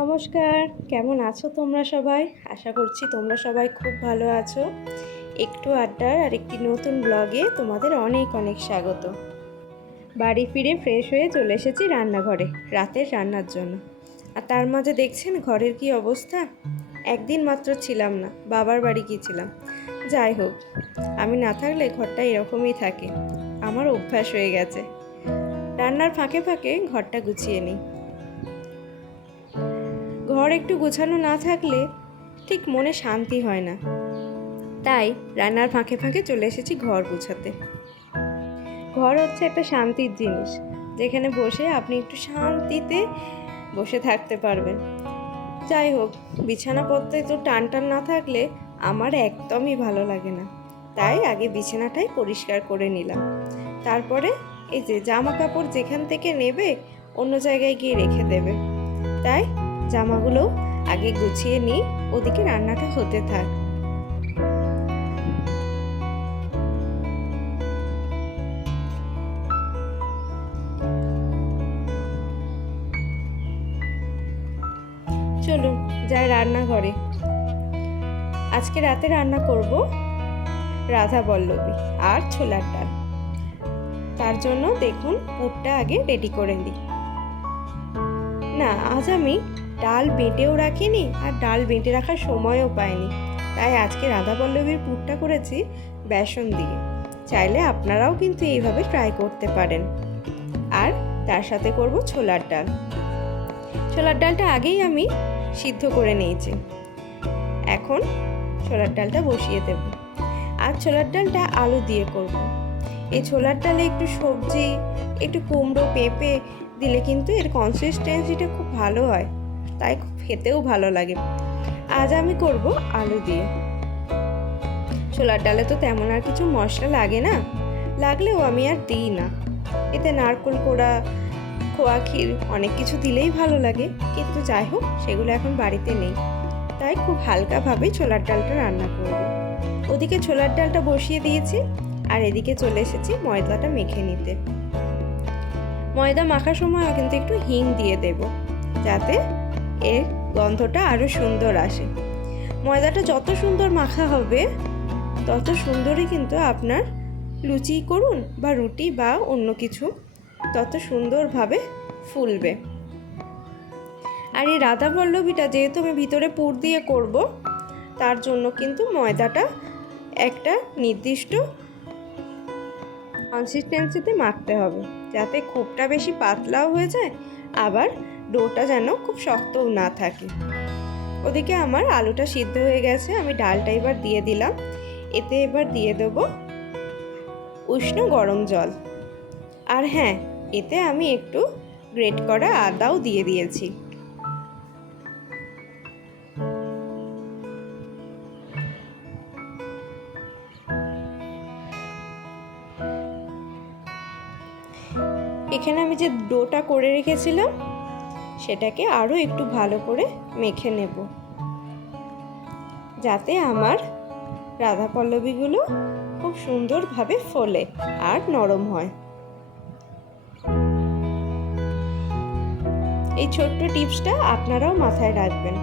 নমস্কার, কেমন আছো তোমরা সবাই? আশা করছি তোমরা সবাই খুব ভালো আছো। একটু আড্ডার আর একটি নতুন ব্লগে তোমাদের অনেক অনেক স্বাগত। বাড়ি ফিরে ফ্রেশ হয়ে চলে এসেছি রান্নাঘরে রাতের রান্নার জন্য। আর তার মাঝে দেখছেন ঘরের কি অবস্থা। একদিন মাত্র ছিলাম না, বাবার বাড়ি গিয়েছিলাম। যাই হোক, আমি না থাকলে ঘরটা এরকমই থাকে, আমার অভ্যাস হয়ে গেছে। রান্নার ফাঁকে ফাঁকে ঘরটা গুছিয়ে নিই। ঘর একটু গোছানো না থাকলে ঠিক মনে শান্তি হয় না, তাই রান্নার ফাঁকে ফাঁকে চলে এসেছি ঘর গোছাতে। ঘর হচ্ছে একটা শান্তির জিনিস, যেখানে বসে আপনি একটু শান্তিতে বসে থাকতে পারবেন। যাই হোক, বিছানাপত্রে তো টান টান না থাকলে আমার একদমই ভালো লাগে না, তাই আগে বিছানাটাই পরিষ্কার করে নিলাম। তারপরে এই যে জামা কাপড় যেখান থেকে নেবে অন্য জায়গায় গিয়ে রেখে দেবে, তাই জামাগুলো আগে গুছিয়ে নিই, ওদিকে রান্নাটা হতে থাক। চলুন যাই রান্নাঘরে। আজকে রাতে রান্না করব রাধা বল্লভী আর ছোলার ডাল। তার জন্য দেখুন পুরটা আগে রেডি করে দিই। না, আজ আমি ডাল বেটেও রাখিনি আর ডাল বেটে রাখার সময়ও পাইনি, তাই আজকে রাধা বল্লভীর পুরটা করেছি বেসন দিয়ে। চাইলে আপনারাও কিন্তু এইভাবে ট্রাই করতে পারেন। আর তার সাথে করব ছোলার ডাল। ছোলার ডালটা আগেই আমি সিদ্ধ করে নিয়েছি, এখন ছোলার ডালটা বসিয়ে দেব। আর ছোলার ডালটা আলু দিয়ে করব। এই ছোলার ডালে একটু সবজি, একটু কুমড়ো, পেঁপে দিলে কিন্তু এর কনসিস্টেন্সিটা খুব ভালো হয়, তাই খেতেও ভালো লাগে। আজ আমি করব আলু দিয়ে। ছোলার ডালে তো তেমন আর কিছু মশলা লাগে না, লাগলেও আমি আর দিই না। এতে নারকেল কোড়া, খোয়া ক্ষীর অনেক কিছু দিলেই ভালো লাগে, কিন্তু যাই হোক সেগুলো এখন বাড়িতে নেই, তাই খুব হালকাভাবেই ছোলার ডালটা রান্না করব। ওদিকে ছোলার ডালটা বসিয়ে দিয়েছি, আর এদিকে চলে এসেছি ময়দাটা মেখে নিতে। ময়দা মাখার সময়ও কিন্তু একটু হিং দিয়ে দেব, যাতে এর গন্ধটা আরও সুন্দর আসে। ময়দাটা যত সুন্দর মাখা হবে তত সুন্দরই কিন্তু আপনার লুচি করুন বা রুটি বা অন্য কিছু তত সুন্দরভাবে ফুলবে। আর এই রাধা বল্লভীটা যেহেতু আমি ভিতরে পুর দিয়ে করব, তার জন্য কিন্তু ময়দাটা একটা নির্দিষ্ট কনসিস্টেন্সিতে মাখতে হবে, যাতে খুবটা বেশি পাতলাও হয়ে যায়, আবার ডোটা যেন খুব শক্তও না থাকে। ওদিকে আমার আলুটা সিদ্ধ হয়ে গেছে, আমি ডালটা এবার দিয়ে দিলাম। এতে এবার দিয়ে দেবো উষ্ণ গরম জল। আর হ্যাঁ, এতে আমি একটু গ্রেট করা আদাও দিয়ে দিয়েছি। এখানে আমি যে ডোটা করে রেখেছিলাম সেটাকে আরও একটু ভালো করে মেখে নেব, যাতে আমার রাধা পল্লবীগুলো খুব সুন্দরভাবে ফোলে আর নরম হয়। এই ছোট্ট টিপসটা আপনারাও মাথায় রাখবেন,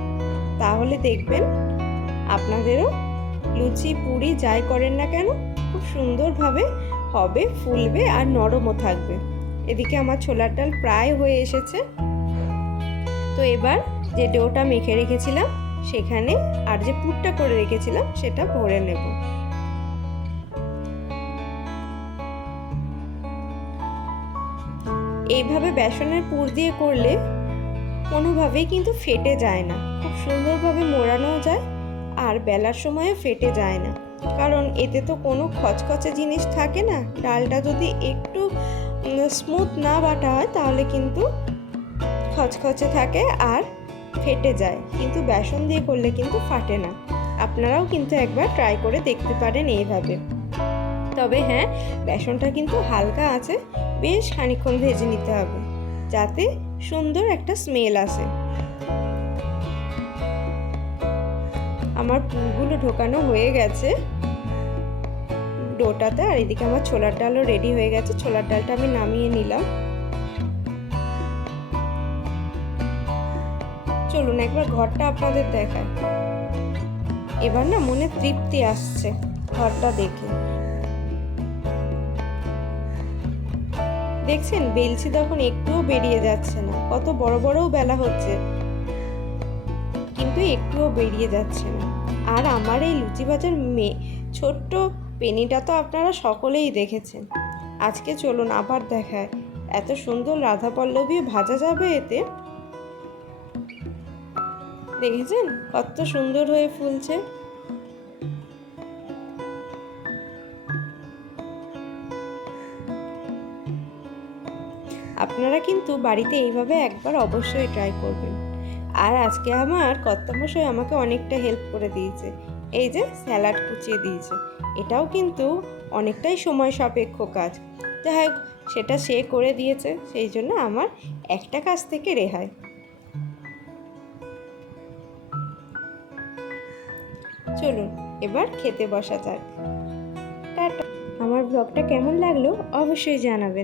তাহলে দেখবেন আপনাদেরও লুচি, পুরি যাই করেন না কেন খুব সুন্দরভাবে হবে, ফুলবে আর নরমও থাকবে। এদিকে আমার ছোলার ডাল প্রায় হয়ে এসেছে, তো এবার যে ডোটা মেখে রেখেছিলাম সেখানে আর যে পুরটা করে রেখেছিলাম সেটা ভরে নেব। এইভাবে বেসনের পুর দিয়ে করলে কোনোভাবেই কিন্তু ফেটে যায় না, খুব সুন্দরভাবে মোড়ানোও যায়, আর বেলার সময়ও ফেটে যায় না, কারণ এতে তো কোনো খচখচে জিনিস থাকে না। ডালটা যদি একটু স্মুথ না বাটা হয় তাহলে কিন্তু খচখচে থাকে আর ফেটে যায়, কিন্তু বেসন দিয়ে করলে কিন্তু ফাটে না। আপনারাও কিন্তু একবার ট্রাই করে দেখতে পারেন এইভাবে। তবে হ্যাঁ, বেসনটা কিন্তু হালকা আছে বেশ খানিকক্ষণ ভেজে নিতে হবে, যাতে সুন্দর একটা স্মেল আসে। আমার পুরগুলো ঢোকানো হয়ে গেছে ডোটাতে, আর এদিকে আমার ছোলার ডালও রেডি হয়ে গেছে। ছোলার ডালটা আমি নামিয়ে নিলাম। চলুন একবার ঘরটা আপনাদের দেখায়। এবার না মনে তৃপ্তি আসছে ঘরটা দেখে। দেখছেন বেলচি তখন একটুও বেরিয়ে যাচ্ছে না, কত বড় বড়ও বেলা হচ্ছে কিন্তু একটুও বেরিয়ে যাচ্ছে না। আর আমার এই লুচি ভাজার ছোট্ট পেনিটা তো আপনারা সকলেই দেখেছেন। আজকে চলুন আবার দেখায়, এত সুন্দর রাধা পল্লবী ভাজা যাবে এতে। দেখেছেন কত সুন্দর হয়ে ফুলছে। আপনারা কিন্তু বাড়িতে এইভাবে একবার অবশ্যই ট্রাই করবেন। আর আজকে আমার কর্তামশাই আমাকে অনেকটা হেল্প করে দিয়েছে, এই যে স্যালাড কুচিয়ে দিয়েছে। এটাও কিন্তু অনেকটাই সময় সাপেক্ষ কাজ, যাই হোক সেটা সে করে দিয়েছে, সেই জন্য আমার একটা কাজ থেকে রেহাই। চলুন এবার খেতে বসা যাক। টাটা। আমার ব্লগটা কেমন লাগলো অবশ্যই জানাবেন।